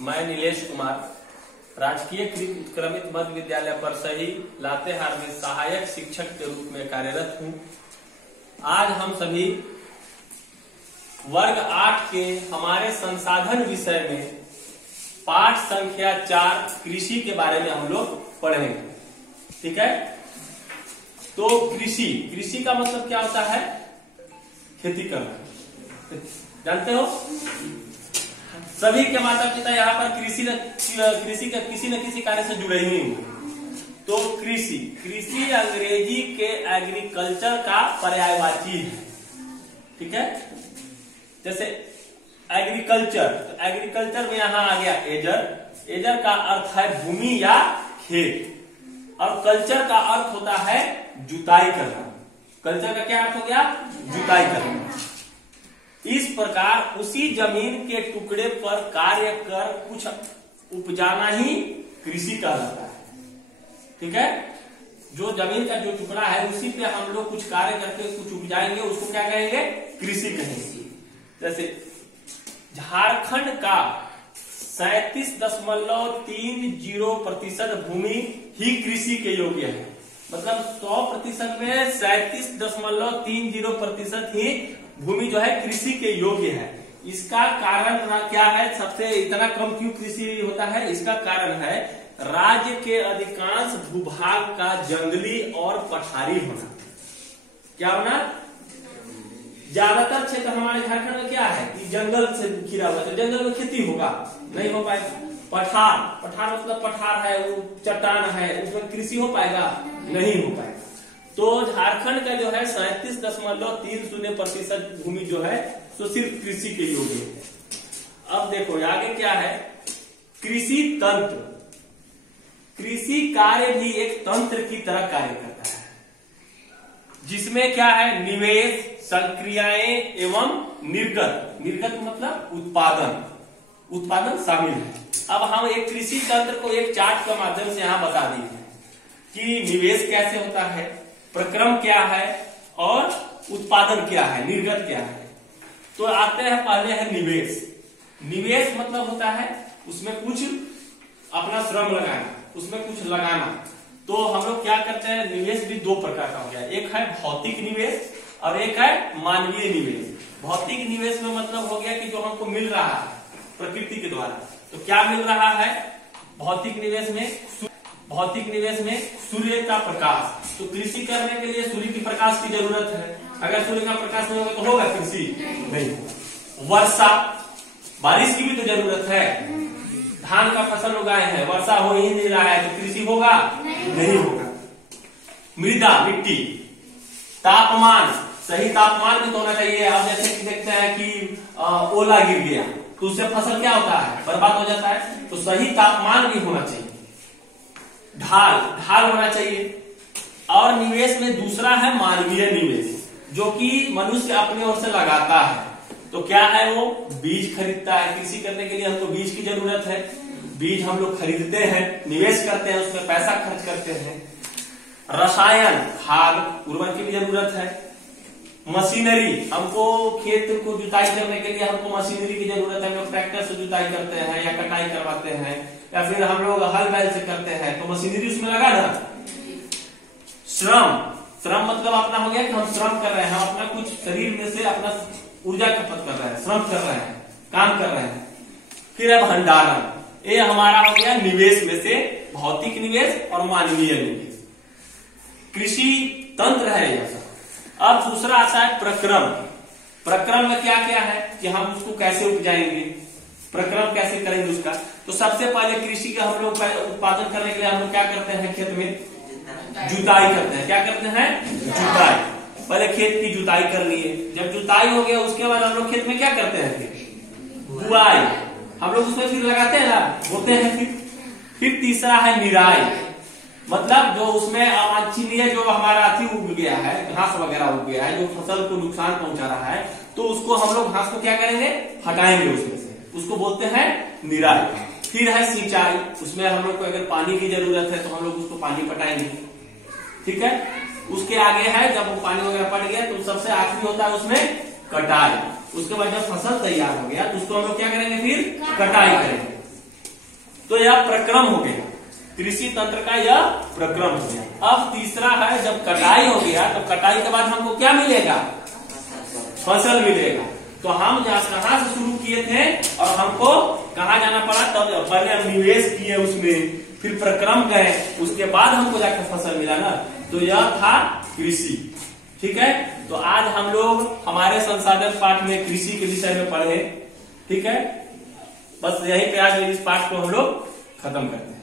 मैं नीलेश कुमार राजकीय कृत उत्क्रमित मध्य विद्यालय परसही लातेहार में सहायक शिक्षक के रूप में कार्यरत हूँ। आज हम सभी वर्ग 8 के हमारे संसाधन विषय में पाठ संख्या 4 कृषि के बारे में हम लोग पढ़ेंगे। ठीक है, तो कृषि का मतलब क्या होता है? खेती करना। जानते हो सभी के माता पिता यहाँ पर कृषि का किसी न किसी कार्य से जुड़े ही होंगे। तो कृषि अंग्रेजी के एग्रीकल्चर का पर्यायवाची है। ठीक है, जैसे एग्रीकल्चर, तो एग्रीकल्चर में यहाँ आ गया एजर का अर्थ है भूमि या खेत, और कल्चर का अर्थ होता है जुताई करना। कल्चर का क्या अर्थ हो गया? जुताई करना। इस प्रकार उसी जमीन के टुकड़े पर कार्य कर कुछ उपजाना ही कृषि कहलाता है। ठीक है, जो जमीन का जो टुकड़ा है उसी पे हम लोग कुछ कार्य करके कुछ उपजाएंगे, उसको क्या कहेंगे? कृषि कहेंगे। जैसे झारखंड का 37.30% भूमि ही कृषि के योग्य है। मतलब 100% में 37.30% ही भूमि जो है कृषि के योग्य है। इसका कारण क्या है? सबसे इतना कम क्यों कृषि होता है? इसका कारण है राज्य के अधिकांश भूभाग का जंगली और पठारी होना। क्या होना? ज्यादातर क्षेत्र हमारे झारखंड में क्या है कि जंगल से घिरा हुआ है। तो जंगल में खेती होगा? नहीं हो पाएगा। पठार मतलब पठार है, वो चट्टान है, उसमें कृषि हो पाएगा? नहीं हो पाएगा। तो झारखंड का जो है 37.30% भूमि जो है तो सिर्फ कृषि के योग्य है। अब देखो आगे क्या है? कृषि तंत्र। कृषि कार्य भी एक तंत्र की तरह कार्य करता है, जिसमें क्या है? निवेश, संक्रियाएं एवं निर्गत मतलब उत्पादन शामिल है। अब हम एक कृषि तंत्र को एक चार्ट के माध्यम से यहाँ बता दिए हैं कि निवेश कैसे होता है, प्रक्रम क्या है और उत्पादन क्या है, निर्गत क्या है। तो आते हैं, पहले है निवेश। निवेश मतलब होता है उसमें कुछ अपना श्रम लगाना, उसमें कुछ लगाना। तो हम लोग क्या करते हैं? निवेश भी दो प्रकार का हो गया। एक है भौतिक निवेश और एक है मानवीय निवेश। भौतिक निवेश में मतलब हो गया कि जो हमको मिल रहा है प्रकृति के द्वारा। तो क्या मिल रहा है? भौतिक निवेश में सूर्य का प्रकाश। तो कृषि करने के लिए सूर्य की प्रकाश की जरूरत है। अगर सूर्य का प्रकाश नहीं होगा तो होगा कृषि? नहीं। वर्षा, बारिश की भी तो जरूरत है। धान का फसल उगाए हैं, वर्षा हो ही नहीं रहा है तो कृषि होगा? नहीं होगा। मृदा, मिट्टी, तापमान, सही तापमान भी तो होना चाहिए। अब जैसे कि देखते हैं कि ओला गिर गया तो उससे फसल क्या होता है? बर्बाद हो जाता है। तो सही तापमान भी होना चाहिए। ढाल होना चाहिए। और निवेश में दूसरा है मानवीय निवेश, जो कि मनुष्य अपने ओर से लगाता है। तो क्या है? वो बीज खरीदता है। कृषि करने के लिए हमको बीज की जरूरत है। बीज हम लोग खरीदते हैं, निवेश करते हैं, उसमें पैसा खर्च करते हैं। रसायन, खाद, उर्वरक की भी जरूरत है। मशीनरी, हमको खेत को जुताई करने के लिए हमको मशीनरी की जरूरत है। हम लोग ट्रैक्टर से जुताई करते हैं या कटाई करवाते हैं, या फिर हम लोग हल बैल से करते हैं, तो मशीनरी उसमें लगा ना। श्रम मतलब अपना हो गया कि हम श्रम कर रहे हैं, हम अपना कुछ शरीर में से अपना ऊर्जा खपत कर रहे हैं, श्रम कर रहे हैं, काम कर रहे हैं। फिर अब भंडारण, ये हमारा हो गया निवेश में से भौतिक निवेश और मानवीय निवेश। कृषि तंत्र है यह सब। अब दूसरा आता है प्रक्रम। प्रक्रम में क्या क्या है कि हम उसको कैसे उपजाएंगे, प्रक्रम कैसे करेंगे उसका। तो सबसे पहले कृषि का हम लोग उत्पादन करने के लिए हम लोग क्या करते हैं? खेत में जुताई करते हैं। क्या करते हैं? जुताई। पहले खेत की जुताई कर लिए। जब जुताई हो गया उसके बाद हम लोग खेत में क्या करते हैं? बुआई। हम लोग उसमें फिर लगाते हैं ना, बोते हैं। फिर तीसरा है निराई, मतलब जो उसमें अवांछनीय जो हमारा अति उग गया है, घास वगैरह उग गया है, जो फसल को नुकसान पहुंचा रहा है, तो उसको हम लोग घास को क्या करेंगे? हटाएंगे उसमें से, उसको बोलते हैं निराई। फिर है सिंचाई, उसमें हम लोग को अगर पानी की जरूरत है तो हम लोग उसको पानी पटाएंगे। ठीक है, उसके आगे है जब वो पानी वगैरह पड़ गया तो सबसे आखिरी होता है उसमें कटाई। उसके बाद जब फसल तैयार हो गया तो उसको हम लोग क्या करेंगे? फिर कटाई करेंगे। तो यह प्रक्रम हो गया, कृषि तंत्र का यह प्रक्रम हो गया। अब तीसरा है, जब कटाई हो गया तो कटाई के बाद हमको क्या मिलेगा? फसल मिलेगा। तो हम कहाँ से शुरू किए थे और हमको कहाँ जाना पड़ा? तब पहले हम निवेश किए उसमें, फिर प्रक्रम गए, उसके बाद हमको जाकर फसल मिला ना। तो यह था कृषि। ठीक है, तो आज हम लोग हमारे संसाधन पाठ में कृषि के विषय में पढ़े। ठीक है, बस यही पे आज इस पाठ को हम लोग खत्म करते हैं।